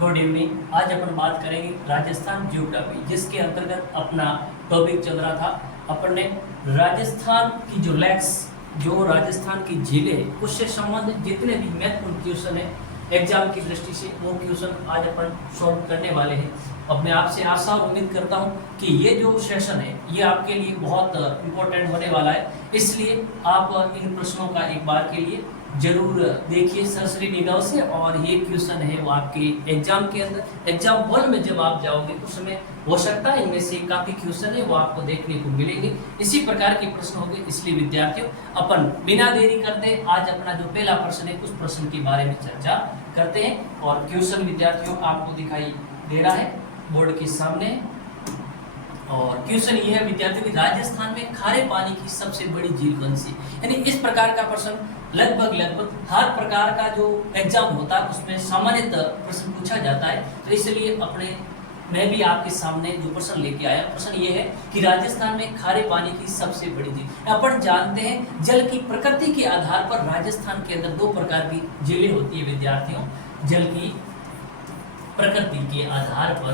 Good evening. आज अपन बात करेंगे राजस्थान ज्योग्राफी, जिसके अंतर्गत अपना टॉपिक चल रहा था। अपन ने राजस्थान की जो लेक्स, जो राजस्थान की झीलें, उससे संबंधित जितने भी महत्वपूर्ण क्वेश्चन है एग्जाम की दृष्टि से, वो क्वेश्चन आज अपन सॉल्व करने वाले हैं। अब मैं आपसे आशा और उम्मीद करता हूं कि ये जो सेशन है ये आपके लिए बहुत इंपॉर्टेंट होने वाला है, इसलिए आप इन प्रश्नों का एक बार के लिए जरूर देखिए सरसरी निगाह से। और ये क्वेश्चन है वो आपके एग्जाम के अंदर, एग्जाम हॉल में जब आप जाओगे उस समय हो सकता है इनमें से काफी क्वेश्चन है वो आपको देखने को मिलेंगे, इसी प्रकार के प्रश्न होंगे। इसलिए विद्यार्थियों, अपन बिना देरी करते आज अपना जो पहला प्रश्न है उस प्रश्न के बारे में चर्चा करते हैं। और क्वेश्चन विद्यार्थियों आपको दिखाई दे रहा है बोर्ड के सामने। और क्वेश्चन ये है विद्यार्थियों कि राजस्थान में खारे पानी की सबसे बड़ी झील कौन सी? यानी इस प्रकार का प्रश्न लगभग हर प्रकार का जो एग्जाम होता है उसमें सामान्यतः प्रश्न पूछा जाता है। तो इसलिए अपने मैं भी आपके सामने जो प्रश्न लेके आया, प्रश्न ये है कि राजस्थान में खारे पानी की सबसे बड़ी झील। अपन जानते हैं जल की प्रकृति के आधार पर राजस्थान के अंदर दो प्रकार की झीलें होती है विद्यार्थियों। जल की प्रकृति के आधार पर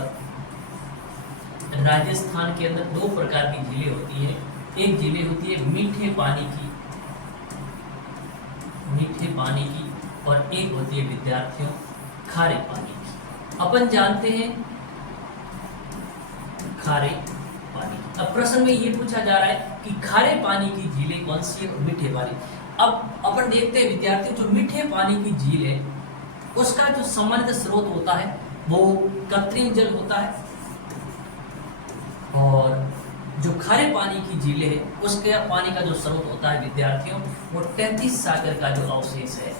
राजस्थान के अंदर दो प्रकार की झीलें होती है। एक झीलें होती है मीठे पानी की, और एक होती है विद्यार्थियों खारे पानी की। अपन जानते हैं खारे पानी। अब प्रश्न में ये पूछा जा रहा है कि खारे पानी की झीलें कौन सी है और मीठे पानी। अब अपन देखते हैं विद्यार्थियों, जो मीठे पानी की झील है उसका जो सामान्य स्रोत होता है वो कृत्रिम जल होता है, और जो खारे पानी की झीलें है उसके पानी का जो स्रोत होता है विद्यार्थियों वो 33 सागर का जो अवशेष है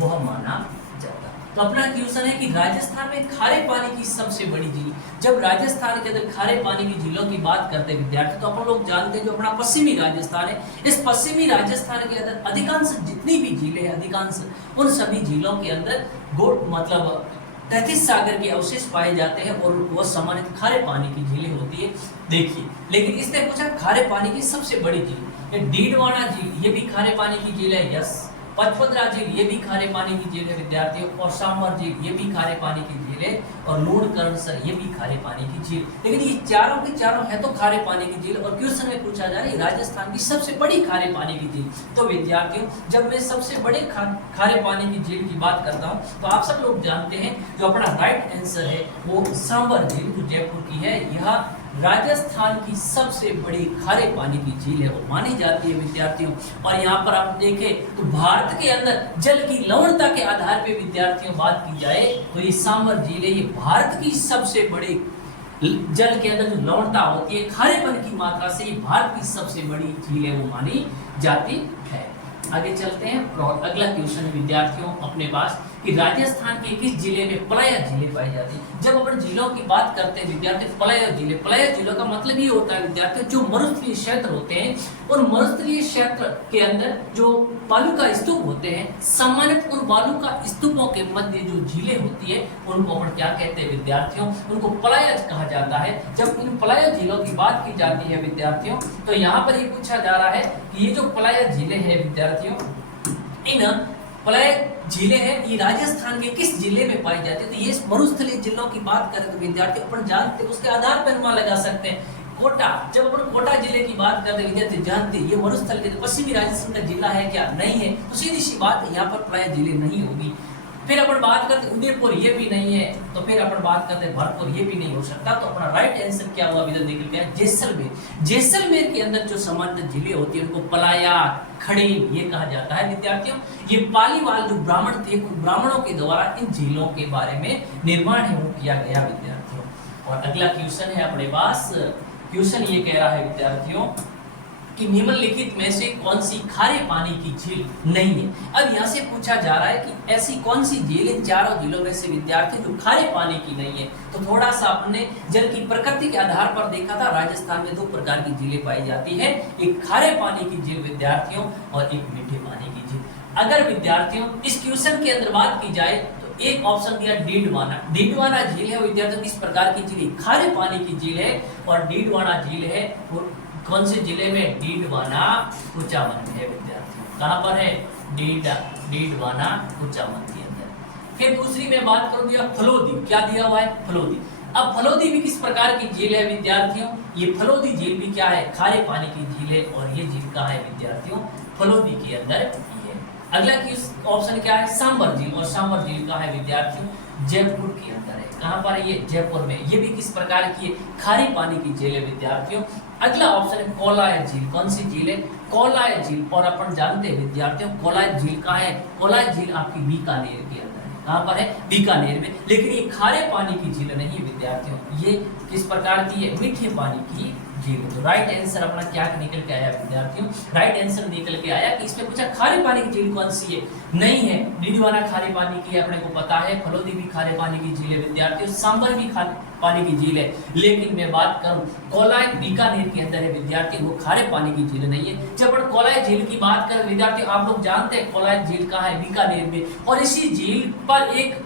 वह माना जाता है। तो अपना क्वेश्चन है कि राजस्थान में खारे पानी की सबसे बड़ी झील। जब राजस्थान के अंदर खारे पानी की झीलों की बात करते हैं विद्यार्थी, तो अपन लोग जानते हैं जो अपना पश्चिमी राजस्थान है, इस पश्चिमी राजस्थान के अंदर अधिकांश जितनी भी झीलें हैं, अधिकांश उन सभी झीलों के अंदर मतलब 33 सागर के अवशेष पाए जाते हैं और वह सामान्य खारे पानी की झीलें होती है। देखिए, लेकिन इसने पूछा खारे पानी की सबसे बड़ी झील। डीडवाना झील ये भी खारे पानी की झील है, यस। पचपदरा झील ये भी खारे पानी की झील है विद्यार्थियों, और सांबर झील ये भी खारे पानी की झील है, और लूणकरणसर ये भी खारे पानी की झील। लेकिन ये चारों की चारों है तो खारे पानी की झील। और क्वेश्चन में पूछा जा रहा है राजस्थान की सबसे बड़ी खारे पानी की झील। तो विद्यार्थियों, जब मैं सबसे बड़े खारे पानी की झील की बात करता हूँ तो आप सब लोग जानते हैं जो अपना राइट आंसर है वो सांबर झील जो जयपुर की है, यह राजस्थान की सबसे बड़ी खारे पानी की झील है वो मानी जाती है विद्यार्थियों। और यहाँ पर आप देखें तो भारत के अंदर जल की लवणता के आधार पे विद्यार्थियों बात की जाए तो ये सांबर झील है, ये भारत की सबसे बड़ी जल के अंदर जो लवणता होती है खारेपन की मात्रा से, ये भारत की सबसे बड़ी झील है वो मानी जाती है। आगे चलते हैं और अगला क्वेश्चन विद्यार्थियों अपने पास कि राजस्थान के किस जिले में पलाया झीलें पाई जाती है। जब अपन झीलों की बात करते हैं विद्यार्थी, पलाया झीलों का मतलब ये होता है विद्यार्थी जो मरुस्थलीय क्षेत्र होते हैं, उन मरुस्थलीय क्षेत्र के अंदर जो बालू का स्तूप होते हैं, सामान्यतः उन बालू का स्तूपों के मध्य जो झीलें होती है उनको अपन क्या कहते हैं विद्यार्थियों, उनको पलाया कहा जाता है। जब इन पलाया झीलों की बात की जाती है विद्यार्थियों, तो यहाँ पर ये पूछा जा रहा है कि ये जो पलाया झीलें हैं विद्यार्थियों, इन पलाया झीलें हैं ये राजस्थान के किस जिले में पाई जाती है। तो ये मरुस्थलीय जिलों की बात करें तो विद्यार्थी अपन जानते हैं, उसके आधार पर अनुमान लगा सकते हैं। कोटा, जब अपन कोटा जिले की बात करते हैं विद्यार्थी जानते हैं ये मरुस्थल के पश्चिमी राजस्थान का जिला है क्या? नहीं है, तो सीधी सी बात है यहाँ पर पलाया झीलें नहीं होगी। फिर अपन बात करते उदयपुर ये भी नहीं है, तो फिर अपन बात करते भरतपुर ये भी नहीं हो सकता। तो अपना राइट आंसर क्या हुआ विद्यार्थी निकल गया जैसलमेर। जैसलमेर के अंदर जो सामान्य झीलें होती है उनको पलाया खड़ेन ये कहा जाता है विद्यार्थियों। ये पालीवाल जो ब्राह्मण थे उन ब्राह्मणों के द्वारा इन झीलों के बारे में निर्माण है वो किया गया विद्यार्थियों। और अगला क्वेश्चन है अपने पास, क्वेश्चन ये कह रहा है विद्यार्थियों कि निम्नलिखित में से कौन सी खारे पानी की झील नहीं है। अब यहाँ से पूछा जा रहा है कि ऐसी कौन सी झील इन चारों झीलों में से विद्यार्थी जो खारे पानी की नहीं है। तो थोड़ा सा अपने जल की प्रकृति के आधार पर देखा था, राजस्थान में दो प्रकार की झीलें पाई जाती है, एक खारे पानी की झील विद्यार्थियों और एक मीठे पानी की झील। अगर विद्यार्थियों इस क्वेश्चन के अंदर बात की जाए तो एक ऑप्शन दिया डीडवाना झील है विद्यार्थियों किस प्रकार की झील, खारे पानी की झील है, और डीडवाना झील है वो कौन से जिले में? डीडवाना कुचामन में है विद्यार्थियों। कहाँ पर है? डीडवाना कुचामन के अंदर। फिर दूसरी मैं बात करूं दिया फलोदी, क्या दिया हुआ है फलोदी। अब फलोदी भी किस प्रकार की झील है विद्यार्थियों, ये फलोदी झील भी क्या है खारे पानी की झील है और ये झील कहाँ है विद्यार्थियों फलोदी के अंदर ये है। अगला ऑप्शन क्या है सांबर झील, और सांबर झील कहाँ है विद्यार्थियों जयपुर के अंदर है। कहाँ पर है ये जयपुर में, ये भी किस प्रकार की है खारे पानी की झील है विद्यार्थियों। अगला ऑप्शन है कोलाय झील, कौन सी झील है कोलाय झील, और अपन जानते हैं विद्यार्थियों कोलाय झील कहाँ है, कोलाय झील आपकी बीकानेर के अंदर है। कहाँ पर है बीकानेर में, लेकिन ये खारे पानी की झील नहीं विद्यार्थियों, ये किस प्रकार की है मीठे पानी की झील। तो राइट आंसर अपना क्या निकल के आया विद्यार्थियों, राइट आंसर निकल के आया कि इसमें पूछा खारे पानी की झील कौन सी है, नहीं है डीडवाना खारे पानी की है अपने को पता है, फलोदी भी खारे पानी की झील है विद्यार्थियों, सांबर भी खारे पानी की झील है। लेकिन मैं बात करूं कोलाय बीकानेर के अंदर है विद्यार्थी, वो खारे पानी की झील नहीं है। जब अपन कोलाय झील की बात करें विद्यार्थी, आप लोग जानते हैं कोलाय झील कहाँ है बीकानेर में, और इसी झील पर एक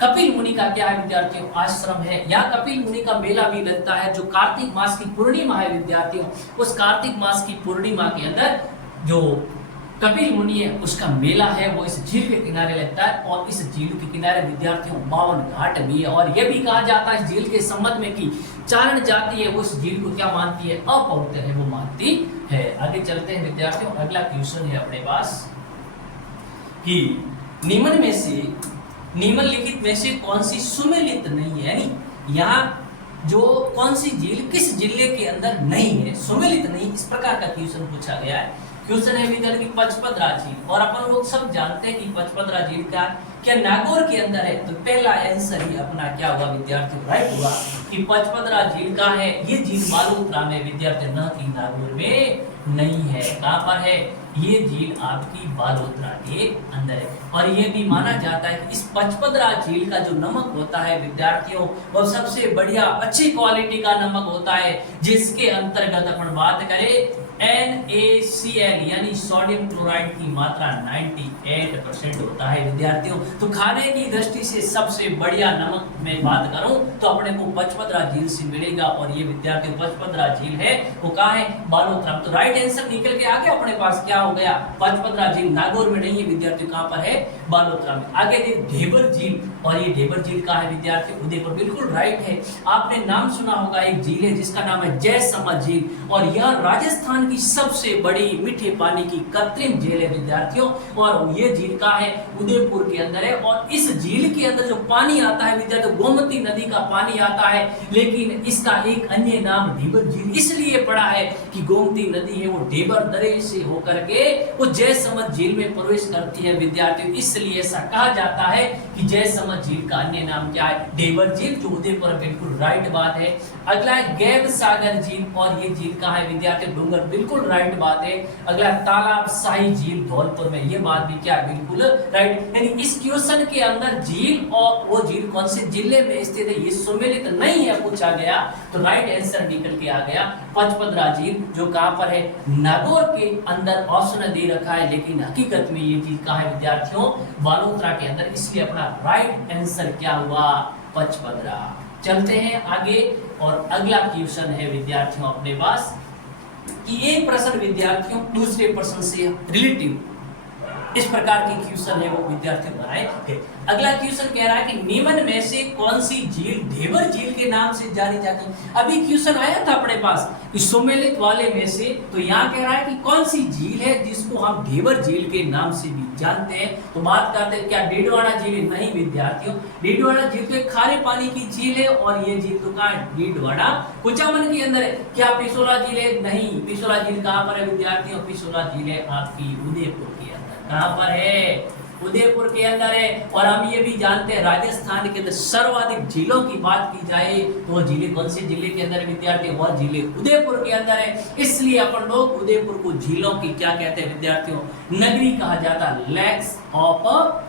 कपिल मुनि का क्या है विद्यार्थियों आश्रम है। यहाँ कपिल मुनि का मेला भी लगता है जो कार्तिक मास की पूर्णिमा है विद्यार्थियों, उस कार्तिक मास की पूर्णिमा के अंदर जो कपिल मुनि है उसका मेला है वो इस झील के किनारे लगता है, और इस झील के किनारे विद्यार्थियों 52 घाट भी है। और यह भी कहा जाता है इस झील के संबंध में कि चारण जाति है वो इस झील को क्या मानती है अपवित्र है वो मानती है। आगे चलते हैं विद्यार्थियों, अगला क्वेश्चन है अपने पास कि निम्नलिखित में से कौन सी सुमेलित नहीं है, यानी यहाँ जो कौन सी झील किस जिले के अंदर नहीं है सुमेलित नहीं, इस प्रकार का क्वेश्चन पूछा गया है। क्वेश्चन है विद्यार्थी की पचपदरा झील, और अपन लोग सब जानते हैं कि पचपदरा झील का क्या नागौर के अंदर है, तो पहला आंसर ही अपना क्या हुआ विद्यार्थी राइट हुआ कि पचपदरा झील का है, ये झील बालोतरा में विद्यार्थी न कि नागौर में नहीं है। कहाँ पर है ये झील आपकी बालोतरा के अंदर है। और ये भी माना जाता है कि इस पचपदरा झील का जो नमक होता है विद्यार्थियों वो सबसे बढ़िया अच्छी क्वालिटी का नमक होता है, जिसके अंतर्गत अपन बात करें NaCl यानी सोडियम क्लोराइड की मात्रा 98% होता है विद्यार्थियों। तो खाने की दृष्टि से सबसे बढ़िया नमक में बात करूं तो अपने को पचपदरा झील से मिलेगा, और ये विद्यार्थियों पचपदरा झील है वो कहाँ है बालोतरा। तो राइट आंसर निकल के आ गया अपने पास, क्या हो गया पचपदरा झील नागौर में नहीं है विद्यार्थियों, कहाँ पर है बालोतरा में। आगे ढेबर झील, और ये ढेबर झील कहाँ है विद्यार्थियों उदयपुर, बिल्कुल राइट है। आपने नाम सुना होगा एक झील है जिसका नाम है जयसमंद झील, और यह राजस्थान की सबसे बड़ी मीठे पानी की कृत्रिम झील है विद्यार्थियों, और ये झील का है उदयपुर के अंदर है। और इस झील के अंदर जो पानी आता है विद्यार्थियों गोमती नदी का पानी आता है, लेकिन इसका एक अन्य नाम ढेबर झील इसलिए पड़ा है कि गोमती नदी है वो ढेबर दरे से होकर के वो जयसमंद झील में प्रवेश करती है विद्यार्थियों, इसलिए ऐसा कहा जाता है कि जयसमंद झील का अन्य नाम क्या है ढेबर झील, जो उदयपुर बिल्कुल राइट बात है। अगला है गैब सागर झील, और ये झील कहाँ है विद्यार्थियों डूंगर, बिल्कुल राइट बात है। अगला तालाब शाही झील धौलपुर में, ये बात भी क्या बिल्कुल राइट। यानी इस क्वेश्चन के अंदर झील और वो झील कौन से जिले में स्थित है ये सुमेलित नहीं है पूछा गया, तो राइट आंसर निकल के आ गया पचपदरा झील, जो कहां पर है नागौर के अंदर ऑप्शन दे रखा है, लेकिन हकीकत में ये चीज कहां है विद्यार्थियों बालोतरा के अंदर, इसलिए अपना राइट आंसर क्या हुआ पचपदरा। चलते हैं आगे, और अगला क्वेश्चन है विद्यार्थियों अपने पास कि एक प्रश्न विद्यार्थियों दूसरे प्रश्न से रिलेटिव इस प्रकार की क्वेश्चन है वो विद्यार्थी बनाए थे। अगला क्वेश्चन कह रहा है कि निम्न में से कौन सी झील ढेबर झील के नाम से जानी जाती है। अभी क्वेश्चन आया था अपने पास कि सुमेलित वाले में से, तो यहाँ कह रहा है कि कौन सी झील है जिसको हम ढेबर झील के नाम से भी जानते हैं। तो बात करते हैं क्या डीडवाना झील, नहीं विद्यार्थियों, डीडवाना झील तो खारे पानी की झील है, और ये झील तो कहाँ है डीडवाना कुचामन के अंदर है। क्या पिसोला झील है, नहीं, पिसोला झील कहाँ पर है विद्यार्थियों, पिसोला झील है आपकी उदयपुर के अंदर, कहाँ पर है उदयपुर के अंदर है। और हम ये भी जानते हैं राजस्थान के अंदर सर्वाधिक झीलों की बात की जाए तो वो झीलें कौन से जिले के अंदर विद्यार्थी, वह झीलें उदयपुर के अंदर है, इसलिए अपन लोग उदयपुर को झीलों की क्या कहते हैं विद्यार्थियों नगरी कहा जाता है, लेक्स ऑफ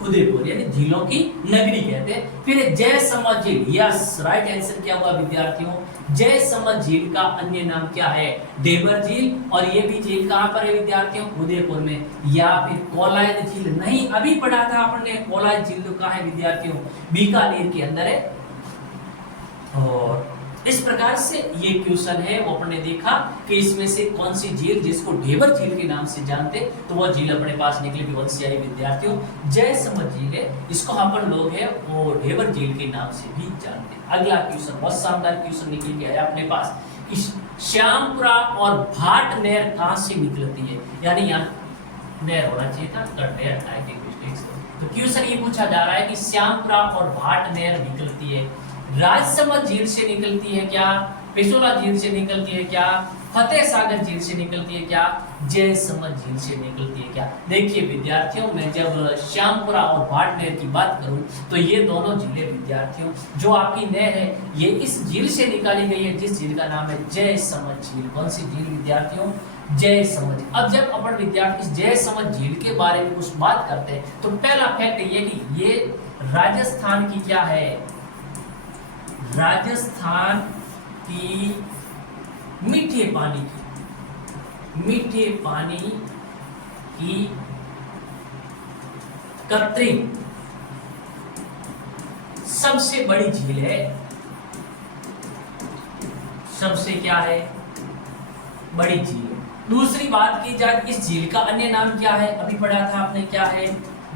उदयपुर यानी झीलों की नगरी कहते हैं। फिर जयसमंद झील, यस राइट आंसर क्या हुआ विद्यार्थियों जयसमंद झील का अन्य नाम क्या है ढेबर झील, और ये भी झील कहाँ पर है विद्यार्थियों उदयपुर में। या फिर कोलायत झील, नहीं अभी पढ़ा था आपने कोलायत झील तो कहाँ है विद्यार्थियों बीकानेर के अंदर है। और इस प्रकार से ये क्वेश्चन है वो अपने देखा कि इसमें से कौन सी झील, जिसको ढेबर झील के नाम से जानते, तो वो झील अपने पास निकली विवंश से आई विद्यार्थियों जयसमंद झील है। इसको अपन लोग है वो ढेबर झील के नाम से भी जानते। अगला क्वेश्चन बहुत शानदार क्वेश्चन निकल के आया अपने पास कि श्यामपुरा और भाट नहर कहां से निकलती है, यानी यहाँ नहर होना चाहिए था तो नहर तो क्वेश्चन ये पूछा जा रहा है कि श्यामपुरा और भाट नहर निकलती है राजसमंद झील से निकलती है क्या, पिछोला झील से निकलती है क्या, फतेह सागर झील से निकलती है क्या, जयसमंद झील से निकलती है क्या। देखिए विद्यार्थियों, मैं जब श्यामपुरा और भाट नहर की बात करूं तो ये दोनों झीलें विद्यार्थियों, जो आपकी नहर है ये इस झील से निकाली गई है जिस झील का नाम है जयसमंद झील। कौन सी झील विद्यार्थियों, जयसमंद। अब जब अपन विद्यार्थी इस जयसमंद झील के बारे में कुछ बात करते हैं तो पहला फैक्ट ये कि ये राजस्थान की क्या है, राजस्थान की मीठे पानी की कृत्रिम सबसे बड़ी झील है, सबसे क्या है बड़ी झील। दूसरी बात की जाए इस झील का अन्य नाम क्या है, अभी पढ़ा था आपने क्या है,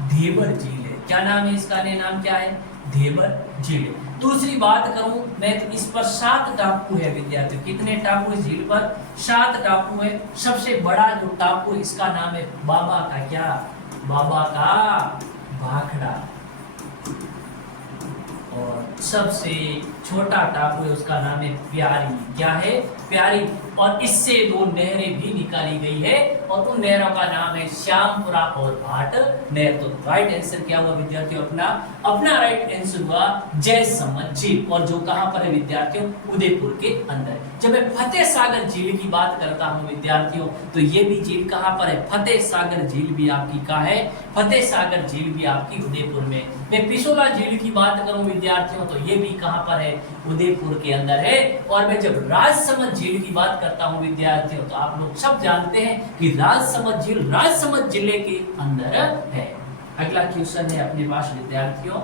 ढेबर झील है। क्या नाम है इसका अन्य नाम क्या है, ढेबर झील। दूसरी बात करूं मैं तो इस पर 7 टापू है विद्यार्थियों। कितने टापू इस झील पर, 7 टापू है। सबसे बड़ा जो टापू इसका नाम है बाबा का क्या, बाबा का भाखड़ा, और सबसे छोटा टापू है उसका नाम है प्यारी। क्या है, प्यारी। और इससे 2 नहरें भी निकाली गई है और उन नहरों का नाम है श्यामपुरा और भाट नहर। तो राइट आंसर क्या हुआ विद्यार्थियों, अपना राइट आंसर हुआ जयसमंद झील। और जो कहां पर है विद्यार्थियों, उदयपुर के अंदर। जब मैं फतेह सागर झील की बात करता हूं विद्यार्थियों तो ये भी झील कहां पर है, फतेह सागर झील भी आपकी कहां है, फतेह सागर झील भी आपकी उदयपुर में। मैं पिछोला झील की बात करूं विद्यार्थियों तो ये भी कहां पर है, उदयपुर के अंदर है। और मैं जब राजसमंद झील की बात करता हूं विद्यार्थियों तो आप लोग सब जानते हैं कि राजसमंद झील राजसमंद जिले के अंदर है। अगला क्वेश्चन है अपने पास विद्यार्थियों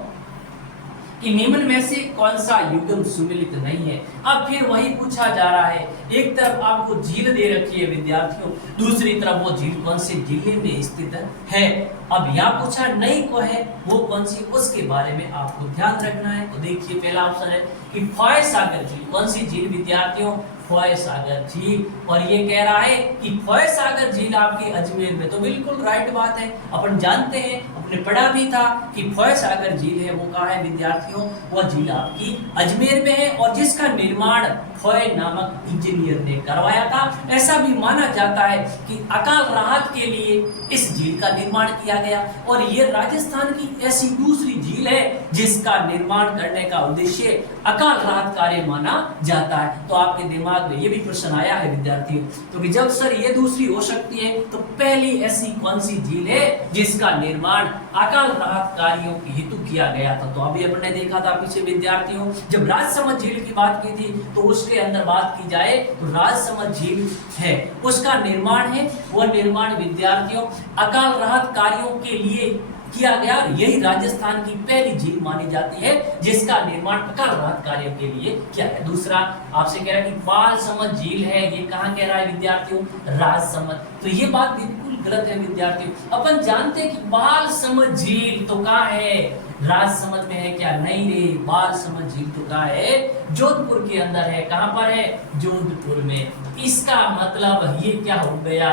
कि निम्न में से कौन सा युग्म सुमेलित नहीं है। अब फिर वही पूछा जा रहा है, एक तरफ आपको झील दे रखी है विद्यार्थियों, दूसरी तरफ वो झील कौन से जिले में स्थित है। अब यहाँ पूछा नहीं को है वो कौन सी, उसके बारे में आपको ध्यान रखना है। तो देखिए पहला ऑप्शन है कि फॉय सागर झील। कौन सी झील विद्यार्थियों, फॉय सागर झील। और ये कह रहा है कि फॉय सागर झील आपकी अजमेर में, तो बिल्कुल राइट बात है। अपन जानते हैं, अपने पढ़ा भी था कि फॉय सागर झील है वो कहाँ है विद्यार्थियों, वह झील आपकी अजमेर में है और जिसका निर्माण फॉय नामक इंजीनियर ने करवाया था। ऐसा भी माना जाता है कि अकाल राहत के लिए इस झील का निर्माण किया गया और ये राजस्थान की ऐसी दूसरी झील है जिसका निर्माण करने का उद्देश्य अकाल राहत कार्य माना जाता है। तो आपके दिमाग में ये भी प्रश्न आया है विद्यार्थियों, तो कि जब सर ये दूसरी हो सकती है तो पहली ऐसी कौन सी झील है जिसका निर्माण अकाल राहत कार्यों के हेतु किया गया था। तो अभी अपने देखा था पीछे विद्यार्थियों, जब राजसमंद झील की बात की थी तो उसके अंदर बात की जाए तो राजसमंद झील है, उसका निर्माण है, वह निर्माण विद्यार्थियों अकाल राहत कार्यों के लिए किया गया। यही राजस्थान की पहली झील मानी जाती है जिसका निर्माण अकाल राहत कार्यों के लिए किया गया। दूसरा आपसे कह रहा है कि बालसमंद झील है, ये कहां कह रहा है विद्यार्थियों, राजसमंद। तो ये बात बिल्कुल गलत है विद्यार्थियों। अपन जानते हैं कि बालसमंद झील तो कहां है, राजसमंद में है क्या, नहीं रे, बालसमंद झील तो कहां है, जोधपुर के अंदर है। कहां पर है, जोधपुर में। इसका मतलब ये क्या हो गया,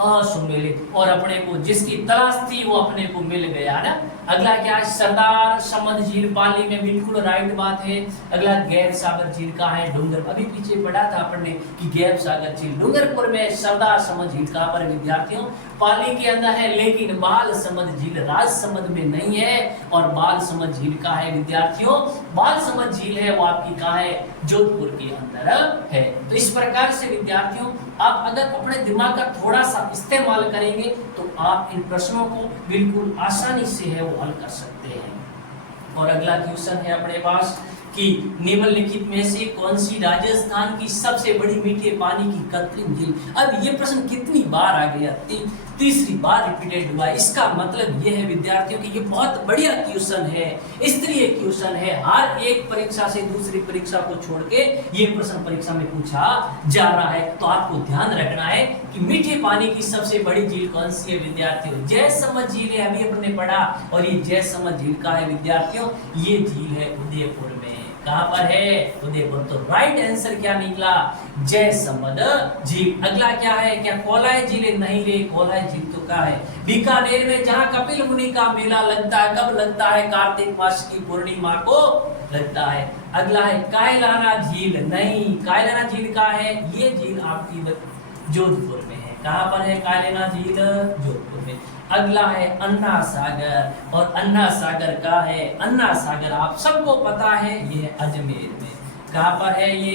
असुमेलित। और अपने को जिसकी तलाश थी वो अपने को मिल गया ना। अगला क्या है, सरदार समंद झील पाली में, बिल्कुल राइट बात है। अगला गैर सागर झील का है, डूंगर, अभी पीछे पढ़ा था अपने कि गैर सागर झील डूंगरपुर में। सरदार समंद झील कहां पर विद्यार्थियों, पाली के अंदर है, लेकिन बालसमंद झील राजसमंद में नहीं है। और बालसमंद झील का है विद्यार्थियों, बालसमंद झील है वो आपकी कहां है, जोधपुर के अंदर है। तो इस प्रकार से विद्यार्थियों आप अगर अपने दिमाग का थोड़ा सा इस्तेमाल करेंगे तो आप इन प्रश्नों को बिल्कुल आसानी से है वो हल कर सकते हैं। और अगला क्वेश्चन है अपने पास कि निम्नलिखित में से कौन सी राजस्थान की सबसे बड़ी मीठे पानी की कृत्रिम झील। अब ये प्रश्न कितनी बार आ गया, तीसरी बार रिपीटेड हुआ है। इसका मतलब ये है विद्यार्थियों कि ये बहुत बढ़िया क्वेश्चन है, स्तरीय क्वेश्चन है। हर एक परीक्षा से दूसरी परीक्षा को छोड़ के ये प्रश्न परीक्षा में पूछा जा रहा है। तो आपको ध्यान रखना है कि मीठे पानी की सबसे बड़ी झील कौन सी है विद्यार्थियों? जयसमंद झील है, अभी अपने पढ़ा। और ये जयसमंद झील का है विद्यार्थियों, ये झील है उदयपुर में। कहां पर है? उदयपुर। तो राइट आंसर क्या निकला? जयसमंद झील। अगला क्या है? क्या कोलाय झील? नहीं रे, कोलाय झील तो क्या है? बीकानेर में जहां कपिल मुनि का मेला लगता है, कब लगता है? कार्तिक मास की पूर्णिमा को लगता है। अगला है कायलाना झील। नहीं, कायलाना झील का है, ये झील आपकी जोधपुर में है। कहां पर है कायलाना झील? जोधपुर में। अगला है अन्ना सागर, और अन्ना सागर का है, अन्ना सागर आप सबको पता है, ये अजमेर में। कहां पर है? ये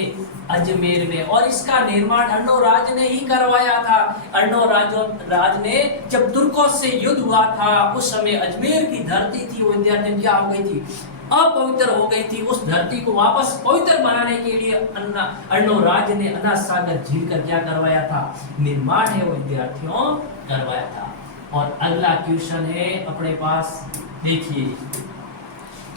अजमेर में। और इसका निर्माण अर्णोराज ने ही करवाया था। अर्णोराज ने जब तुर्कों से युद्ध हुआ था, उस समय अजमेर की धरती थी वो विद्यार्थियों क्या हो गई थी? अपवित्र हो गई थी। उस धरती को वापस पवित्र बनाने के लिए अर्णोराज ने अन्ना सागर झील का क्या करवाया था? निर्माण है वो विद्यार्थियों करवाया था। और अगला क्वेश्चन है अपने पास, देखिए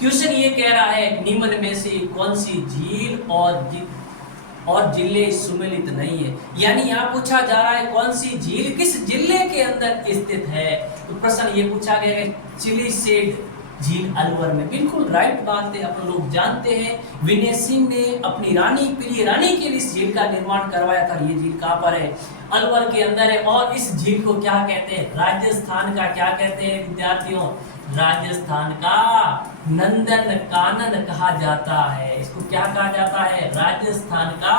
क्वेश्चन ये कह रहा है निम्न में से कौन सी झील और जिले सम्मिलित नहीं है। यानी यहाँ पूछा जा रहा है कौन सी झील किस जिले के अंदर स्थित है। तो प्रश्न ये पूछा गया है चिलिसेड झील अलवर में। बिल्कुल राइट बात है, अपन लोग जानते हैं विनय सिंह ने अपनी रानी प्रिय रानी के लिए इस झील का निर्माण करवाया था। ये झील कहाँ पर है? अलवर के अंदर है। और इस झील को क्या कहते हैं? राजस्थान का क्या कहते हैं विद्यार्थियों? राजस्थान का नंदन कानन कहा जाता है। इसको क्या कहा जाता है? राजस्थान का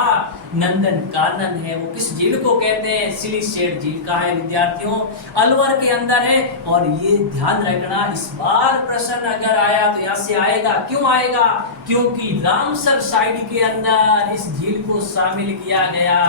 नंदन कानन है। वो किस झील को कहते हैं? सिलिसेट झील का है विद्यार्थियों, अलवर के अंदर है। और ये ध्यान रखना, इस बार प्रश्न अगर आया तो यहाँ से आएगा। क्यों आएगा? क्योंकि रामसर साइट के अंदर इस झील को शामिल किया गया।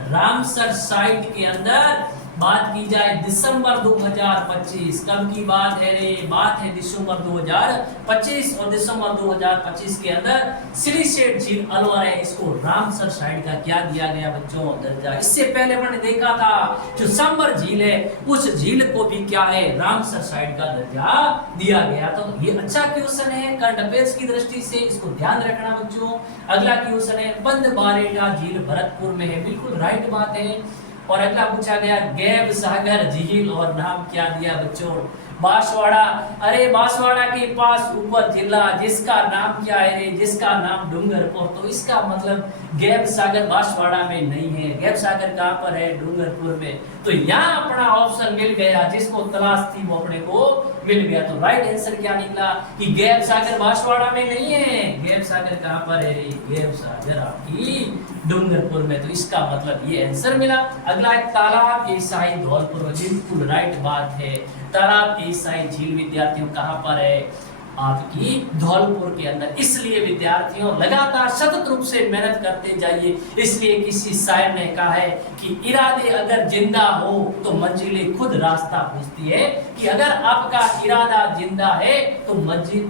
रामसर साइट के अंदर बात की जाए दिसंबर 2025, कब की बात है रे? बात है दिसंबर 2025। और दिसंबर 2025 के अंदर सिलिसेट झील अलवर है, इसको रामसर साइट का क्या दिया गया बच्चों? दर्जा। इससे पहले मैंने देखा था जो सांबर झील है उस झील को भी क्या है? रामसर साइट का दर्जा दिया गया। तो ये अच्छा क्वेश्चन है करंट अफेयर्स की दृष्टि से, इसको ध्यान रखना बच्चों। अगला क्वेश्चन है बंदबारेटा झील भरतपुर में है। बिल्कुल राइट बात है। और अगला पूछा गया गैब सागर झील, और नाम क्या दिया बच्चों? बांसवाड़ा। अरे बांसवाड़ा के पास ऊपर जिला जिसका नाम क्या है रे? जिसका नाम डूंगरपुर। तो इसका मतलब गैब सागर बांसवाड़ा में नहीं है। गैब सागर कहाँ पर है? डूंगरपुर में। तो यहाँ अपना ऑप्शन मिल गया, जिसको तलाश थी वो अपने को मिल गया। तो राइट आंसर क्या निकला कि गैब सागर बांसवाड़ा में नहीं है। गैब सागर कहाँ पर है? गैब सागर आपकी डूंगरपुर में। तो इसका मतलब ये आंसर मिला। अगला है तालाब ईसाई धौलपुर में। बिल्कुल राइट बात है। तालाब ईसाई झील विद्यार्थियों कहाँ पर है? आपकी धौलपुर के अंदर। इसलिए विद्यार्थियों लगातार सतत रूप से मेहनत करते जाइए। इसलिए किसी शायर ने कहा है कि इरादे अगर जिंदा हो तो मंजिलें खुद रास्ता पूछती है, कि अगर आपका इरादा जिंदा है तो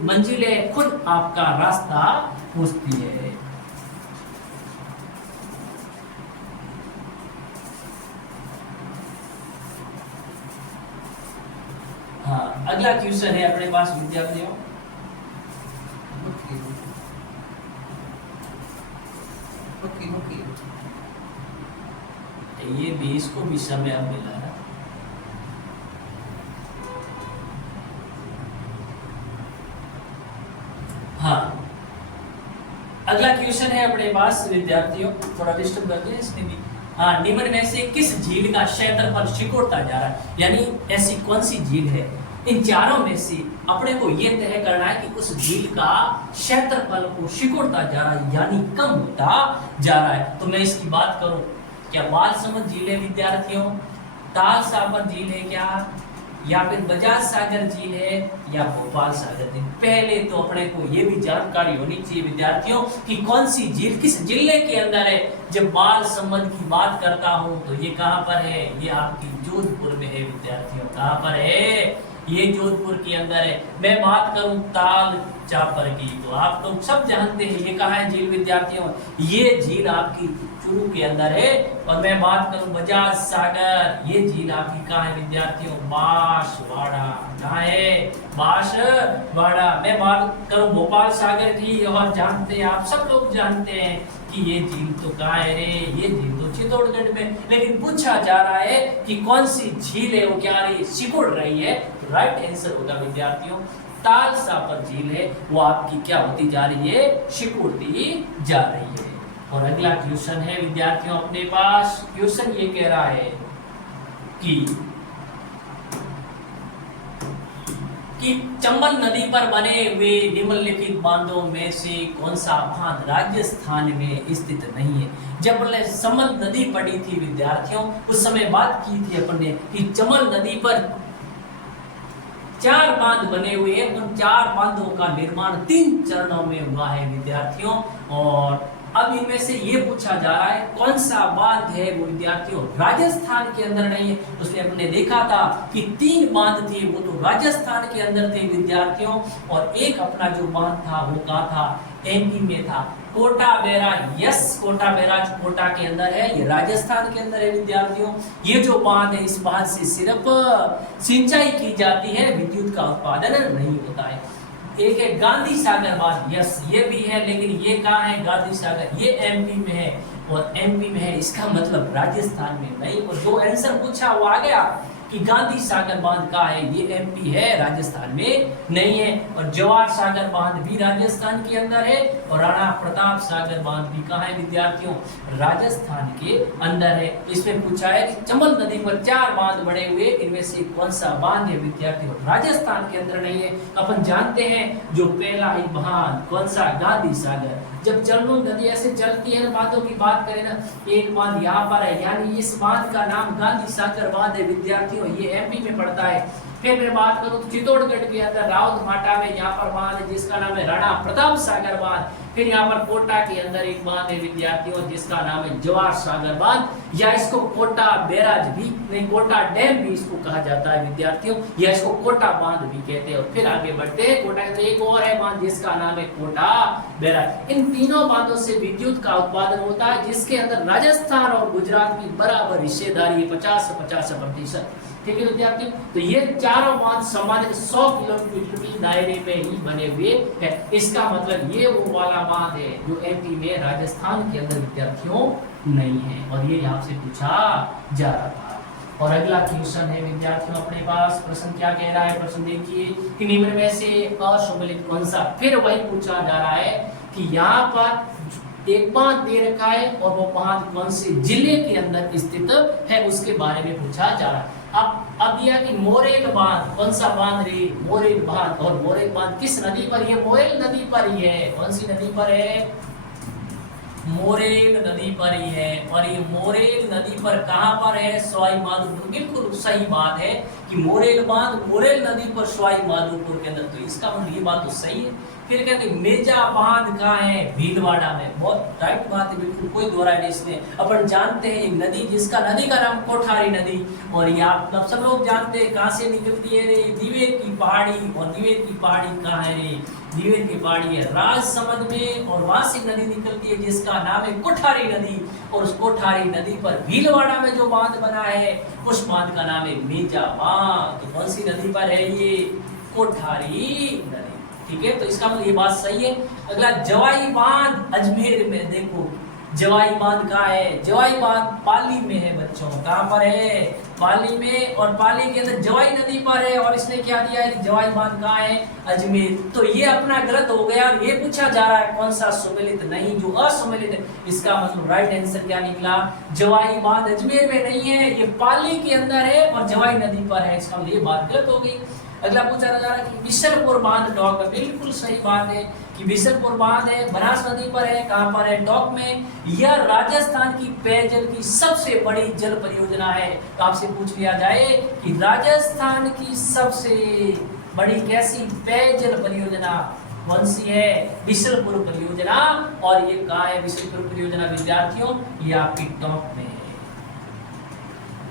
मंजिलें खुद आपका रास्ता पूछती है। हाँ, अगला क्वेश्चन है अपने पास विद्यार्थियों। ये भी, इसको भी समय अब मिला है। हाँ, अगला क्वेश्चन है अपने पास विद्यार्थियों, थोड़ा डिस्टर्ब करते हैं इसने भी। हाँ, निम्न में से किस झील का क्षेत्रफल सिकुड़ता जा रहा है? यानी ऐसी कौन सी झील है? इन चारों में से अपने को यह तय करना है कि उस झील का क्षेत्रफल को सिकुड़ता जा रहा है, यानी कम होता जा रहा है। तो मैं इसकी बात करूं, क्या बालसमुंद झील है विद्यार्थियों? ताल सापर झील है क्या? या फिर बजाज सागर झील है? या भोपाल सागर झील? पहले तो अपने को ये भी जानकारी होनी चाहिए विद्यार्थियों कि कौन सी झील किस जिले के अंदर है। जब बालसमुंद की बात करता हूं तो ये कहां पर है? ये आपकी जोधपुर में है विद्यार्थियों। कहां पर है? ये जोधपुर के अंदर है। मैं बात करूं ताल चापर की तो आप लोग सब जानते हैं ये कहाँ है झील विद्यार्थियों, ये झील आपकी चूरू के अंदर है। और मैं बात करूं बजाज सागर, ये झील आपकी कहाँ है विद्यार्थियों, बांसवाड़ा, कहाँ है, बांसवाड़ा। मैं बात करूं भोपाल सागर की और जानते हैं आप सब लोग जानते हैं कि ये झील तो कहाँ है रे, ये झील तो चित्तौड़गढ़ में। लेकिन पूछा जा रहा है कि कौन सी झील है वो क्या रही, सिकुड़ रही है। तो राइट आंसर होगा विद्यार्थियों ताल सापर झील है, वो आपकी क्या होती जा रही है, सिकुड़ती जा रही है। और अगला क्वेश्चन है विद्यार्थियों अपने पास, क्वेश्चन ये कह रहा है कि चंबल नदी पर बने हुए निम्नलिखित बांधों में से कौन सा बांध राजस्थान में स्थित नहीं है। जब चंबल नदी पड़ी थी विद्यार्थियों उस समय बात की थी अपन ने कि चंबल नदी पर 4 बांध बने हुए हैं। उन 4 बांधों का निर्माण 3 चरणों में हुआ है विद्यार्थियों। और अब इनमें से ये पूछा जा रहा है कौन सा बांध है वो विद्यार्थियों राजस्थान के अंदर नहीं है। उसमें हमने देखा था कि 3 बांध थे वो तो राजस्थान के अंदर थे विद्यार्थियों, और एक अपना जो बांध था वो कहा था एमपी में था, कोटा बेरा। यस, कोटा बेरा कोटा के अंदर है, ये राजस्थान के अंदर है विद्यार्थियों। ये जो बांध है इस बांध से सिर्फ सिंचाई की जाती है, विद्युत का उत्पादन नहीं होता है। एक है गांधी सागर बांध, यस ये भी है, लेकिन ये कहाँ है गांधी सागर, ये एमपी में है और एमपी में है, इसका मतलब राजस्थान में नहीं। और जो आंसर पूछा वो आ गया कि गांधी सागर बांध का है, ये एमपी है, राजस्थान में नहीं है। और जवाहर सागर बांध भी राजस्थान के अंदर है और राणा प्रताप सागर बांध भी कहाँ है विद्यार्थियों, राजस्थान के अंदर है। इसमें पूछा है कि चंबल नदी पर 4 बांध बने हुए, इनमें से कौन सा बांध है विद्यार्थियों राजस्थान के अंदर नहीं है। अपन जानते हैं जो पहला ही बांध कौन सा, गांधी सागर। जब चंबल नदी ऐसे चलती है ना, बांधों की बात करें ना, एक बांध यहाँ पर है, यानी इस बांध का नाम गांधी सागर बांध है विद्यार्थियों, ये एमपी में पड़ता है। फिर मैं बात करूं चित्तौड़गढ़ के अंदर राउत माटा में यहाँ पर बांध है जिसका नाम है राणा प्रताप सागर बांध। फिर यहाँ पर कोटा के अंदर एक बांध है विद्यार्थियों जिसका नाम है जवाहर सागर बांध, या इसको कोटा बैराज भी नहीं, कोटा डैम भी इसको कहा जाता है विद्यार्थियों, या इसको कोटा बांध भी कहते हैं। और फिर आगे बढ़ते हैं, कोटा के एक और है बांध जिसका नाम है कोटा बैराज। इन तीनों बांधों से विद्युत का उत्पादन होता है, जिसके अंदर राजस्थान और गुजरात की बराबर हिस्सेदारी है, 50-50%। ठीक है विद्यार्थियों, तो ये चारों बांध सामान्य 100 किलोमीटर की दायरे में ही बने हुए हैं। इसका मतलब ये वो वाला बांध है जो एमपी में राजस्थान के अंदर विद्यार्थियों नहीं है, और ये यहाँ से पूछा जा रहा था। और अगला क्वेश्चन है विद्यार्थियों अपने पास, प्रश्न क्या कह रहा है, प्रश्न देखिए कि निम्न में से असम्मिलित कौन सा। फिर वही पूछा जा रहा है कि यहाँ पर एक बांध दे रखा है और वो बांध कौन से जिले के अंदर स्थित है उसके बारे में पूछा जा रहा है। अब दिया कि मोरेल बांध, कौन सा बांध रे, मोरेल बांध। और मोरेल बांध किस नदी पर, ये मोरेल नदी पर ही है। कौन सी नदी पर है, मोरेल नदी पर ही है। और ये मोरेल नदी पर कहां पर है, सवाई माधोपुर। बिल्कुल सही बात है कि मोरेल बांध मोरेल नदी पर सवाई माधोपुर के अंदर, तो इसका मतलब ये बात तो सही है। फिर कहते मेजा बांध कहाँ है, भीलवाड़ा में। बहुत राइट बात है, बिल्कुल कोई दोहराई नहीं इसमें। अपन जानते हैं एक नदी जिसका नदी का नाम कोठारी नदी, और ये आप सब लोग जानते हैं कहाँ से निकलती है रे, दिवेर की पहाड़ी। और दिवेर की पहाड़ी कहाँ है रे, दिवेर की पहाड़ी है राजसमंद में, और वहां से नदी निकलती है जिसका नाम है कोठारी नदी। और उस कोठारी नदी पर भीलवाड़ा में जो बांध बना है उस बांध का नाम है मेजा बांध। तो कौन सी नदी पर है ये, कोठारी नदी। ठीक है, तो इसका मतलब ये बात सही है। अगला जवाई बांध अजमेर में, देखो जवाई बांध कहाँ है, जवाई बांध पाली में है बच्चों। कहाँ पर है, पाली में। और पाली के अंदर जवाई नदी पर है, और इसने क्या दिया है कि जवाई बांध कहाँ है, अजमेर। तो ये अपना गलत हो गया। ये पूछा जा रहा है कौन सा सम्मिलित नहीं, जो असम्मिलित है। इसका मतलब राइट आंसर क्या निकला, जवाई बांध अजमेर में नहीं है, ये पाली के अंदर है और जवाई नदी पर है। इसका मतलब ये बात गलत हो गई। अगला पूछा जा रहा है कि बिशनपुर बांध टॉक में, बिल्कुल सही बात है कि बिशनपुर बांध है, बनास नदी पर है। कहां पर है, टॉक में। यह राजस्थान की पेयजल की सबसे बड़ी जल परियोजना है। तो आपसे पूछ लिया जाए कि राजस्थान की सबसे बड़ी कैसी पेयजल परियोजना कौन सी है, बिशनपुर परियोजना। और ये कहाँ है बिशनपुर परियोजना विद्यार्थियों, ये आपकी टॉक में है।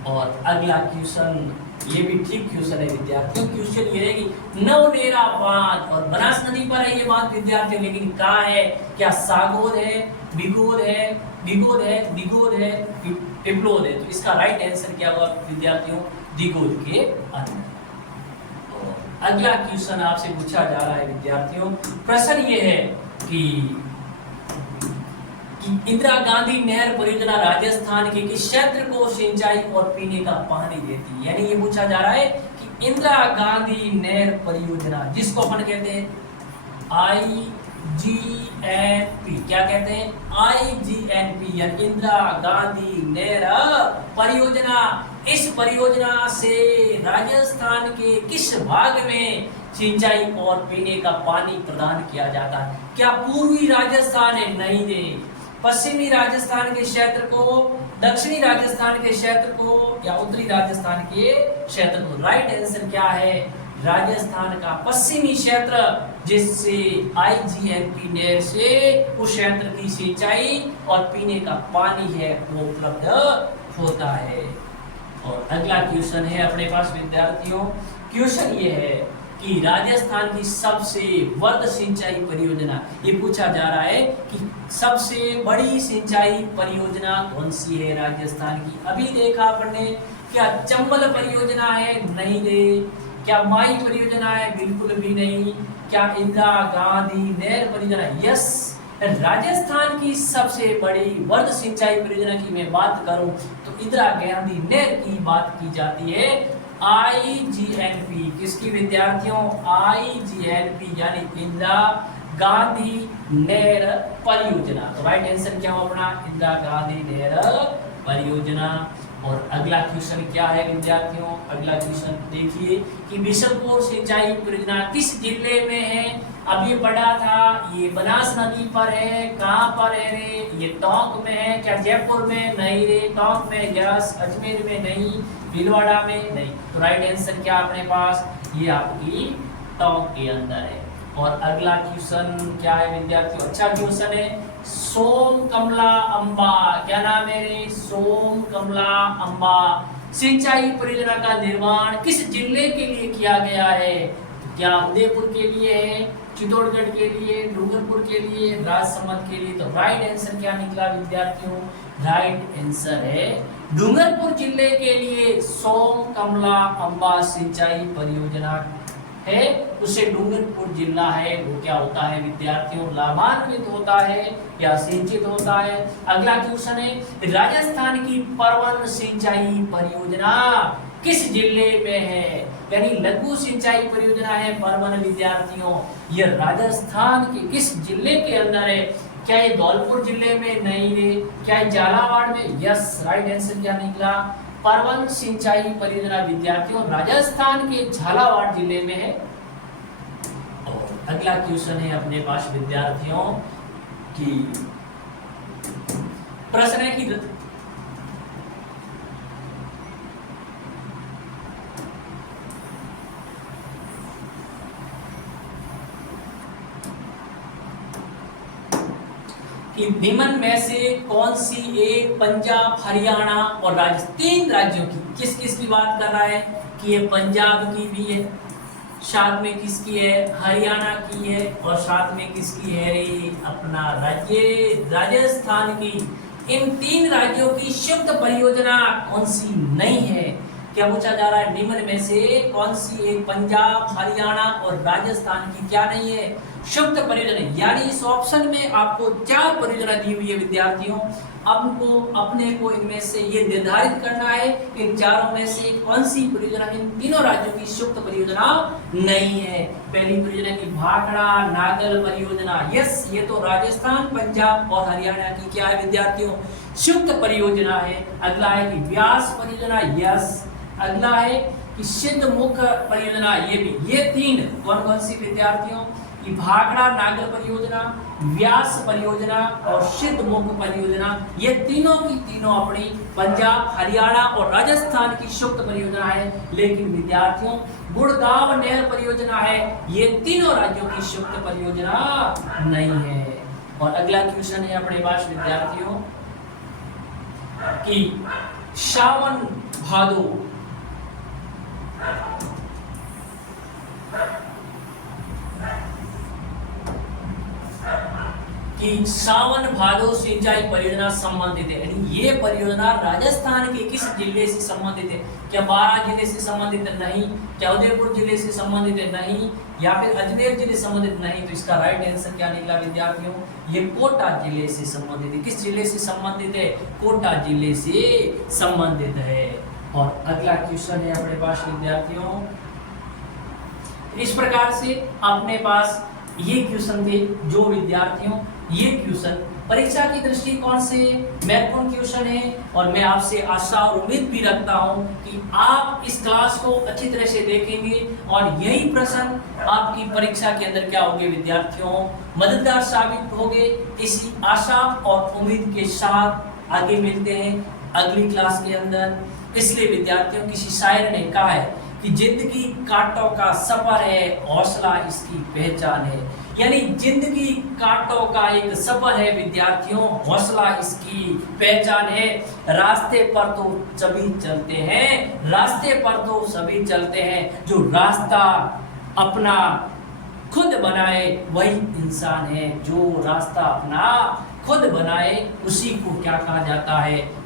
और अगला क्वेश्चन ये भी ठीक क्वेश्चन है विद्यार्थियों। क्वेश्चन ये है कि नवनेरा बांध और बनास नदी पर है ये बांध विद्यार्थियों, लेकिन कहाँ है? क्या सागोद है, बिगोद है, दिगोद है, दिगोद है, पिपलोद है? तो इसका राइट आंसर क्या हुआ विद्यार्थियों? दिगोद के अंदर। तो अगला क्वेश्चन आपसे पूछा जा रहा है विद्यार्थियों। प्रश्न ये है कि इंदिरा गांधी नहर परियोजना राजस्थान के किस क्षेत्र को सिंचाई और पीने का पानी देती है? यानी ये पूछा जा रहा है कि इंदिरा गांधी नहर परियोजना, जिसको अपन कहते हैं IGNP, क्या कहते हैं? IGNP यानी इंदिरा गांधी नहर परियोजना। इस परियोजना से राजस्थान के किस भाग में सिंचाई और पीने का पानी प्रदान किया जाता है? क्या पूर्वी राजस्थान है? नहीं दे। पश्चिमी राजस्थान के क्षेत्र को, दक्षिणी राजस्थान के क्षेत्र को, या उत्तरी राजस्थान के क्षेत्र को? राइट आंसर क्या है? राजस्थान का पश्चिमी क्षेत्र, जिससे IGNP नहर से उस क्षेत्र की सिंचाई और पीने का पानी है वो उपलब्ध होता है। और अगला क्वेश्चन है अपने पास विद्यार्थियों। क्वेश्चन ये है कि राजस्थान की सबसे वर्ध सिंचाई परियोजना, ये पूछा जा रहा है कि सबसे बड़ी सिंचाई परियोजना कौन सी है राजस्थान की? अभी देखा अपन ने, क्या चंबल परियोजना है? नहीं दे। क्या माई परियोजना है? बिल्कुल भी नहीं। क्या इंदिरा गांधी नहर परियोजना? यस। राजस्थान की सबसे बड़ी वर्ध सिंचाई परियोजना की मैं बात करूं तो इंदिरा गांधी नहर की बात की जाती है। IGNP किसकी विद्यार्थियों? IGNP यानी इंदिरा गांधी नहर परियोजना। तो राइट आंसर क्या होगा अपना? इंदिरा गांधी नहर परियोजना। और अगला क्वेश्चन क्या है विद्यार्थियों? अगला क्वेश्चन देखिए कि बिशनपुर सिंचाई परियोजना किस जिले में है? अभी पढ़ा था, ये बनास नदी पर है। कहाँ पर है रे? ये टोंक में है। क्या जयपुर में? नहीं रे। टोंक में यस। अजमेर में नहीं। भीलवाड़ा में नहीं। तो राइट आंसर क्या अपने पास? ये आपकी टोंक के अंदर है। और अगला क्वेश्चन क्या है विद्यार्थियों? अच्छा क्वेश्चन है। सोम कमला अंबा, क्या नाम है रे? सोम कमला अंबा सिंचाई परियोजना का निर्माण किस जिले के लिए किया गया है? क्या उदयपुर के लिए है, चित्तौड़गढ़ के लिए, डूंगरपुर के लिए, राजसमंद के लिए? तो राइट आंसर क्या निकला विद्यार्थियों? राइट आंसर है डूंगरपुर जिले के लिए सोम कमला अंबा सिंचाई परियोजना है। उससे डूंगरपुर जिला है वो क्या होता है विद्यार्थियों? लाभान्वित होता है या सिंचित होता है। अगला क्वेश्चन है राजस्थान की परवन सिंचाई परियोजना किस जिले में है? यानी लघु सिंचाई परियोजना है परवन विद्यार्थियों, ये राजस्थान के किस जिले के अंदर है? क्या ये धौलपुर जिले में? नहीं रे। क्या ये झालावाड़ में? यस। राइट आंसर क्या निकला? परवन सिंचाई परियोजना विद्यार्थियों राजस्थान के झालावाड़ जिले में है। और अगला क्वेश्चन है अपने पास विद्यार्थियों कि प्रश्न है कि निम्न में से कौन सी एक पंजाब, हरियाणा और राजस्थान, तीन राज्यों की, किस किस की बात कर रहा है कि ये पंजाब की भी है, साथ में किसकी है? हरियाणा की है, और साथ में किसकी है रे? अपना राज्य राजस्थान की। इन तीन राज्यों की संयुक्त परियोजना कौन सी नहीं है? क्या पूछा जा रहा है? निम्न में से कौन सी एक पंजाब, हरियाणा और राजस्थान की क्या नहीं है? संयुक्त परियोजना। यानी इस ऑप्शन में आपको चार परियोजना दी हुई है विद्यार्थियों। आपको अपने को इनमें से ये निर्धारित करना है इन चारों में से कौन सी परियोजना इन तीनों राज्यों की संयुक्त परियोजना नहीं है। पहली परियोजना की भाखड़ा नागल परियोजना, यस, ये तो राजस्थान, पंजाब और हरियाणा की क्या है विद्यार्थियों? संयुक्त परियोजना है। अगला है कि व्यास परियोजना, यस। अगला है कि सिद्धमुख परियोजना, ये भी। ये तीन कौन कौन सी विद्यार्थियों? कि भाखड़ा नागल परियोजना, व्यास परियोजना और सिद्धमुख परियोजना, ये तीनों की तीनों अपनी पंजाब, हरियाणा और राजस्थान की संयुक्त परियोजना है। लेकिन विद्यार्थियों गुड़गांव नहर परियोजना है, ये तीनों राज्यों की संयुक्त परियोजना नहीं है। और अगला क्वेश्चन है अपने पास विद्यार्थियों कि सावन भादो कि सावन भादो सिंचाई परियोजना संबंधित है, यानी ये परियोजना राजस्थान के किस जिले से संबंधित है? क्या बारां जिले से संबंधित है? नहीं। क्या उदयपुर जिले से संबंधित है? नहीं। या फिर अजमेर जिले से संबंधित? नहीं। तो इसका राइट आंसर क्या निकला विद्यार्थियों? ये कोटा जिले से संबंधित है। किस जिले से संबंधित है? कोटा जिले से संबंधित है। और अगला क्वेश्चन है अपने पास विद्यार्थियों, इस प्रकार से अपने पास ये क्वेश्चन थे जो विद्यार्थियों ये क्वेश्चन परीक्षा की दृष्टिकोण से महत्वपूर्ण क्वेश्चन है। और मैं आपसे आशा और उम्मीद भी रखता हूं कि आप इस क्लास को अच्छी तरह से देखेंगे और यही प्रश्न आपकी परीक्षा के अंदर क्या होंगे विद्यार्थियों, मददगार साबित होंगे। इसी आशा और उम्मीद के साथ आगे मिलते हैं अगली क्लास के अंदर। इसलिए विद्यार्थियों, किसी शायर ने कहा है कि जिंदगी कांटों का सफर है, हौसला इसकी पहचान है। यानी जिंदगी कांटों का एक सफर है विद्यार्थियों, हौसला इसकी पहचान है। रास्ते पर तो सभी चलते हैं, रास्ते पर तो सभी चलते हैं, जो रास्ता अपना खुद बनाए वही इंसान है। जो रास्ता अपना खुद बनाए उसी को क्या कहा जाता है?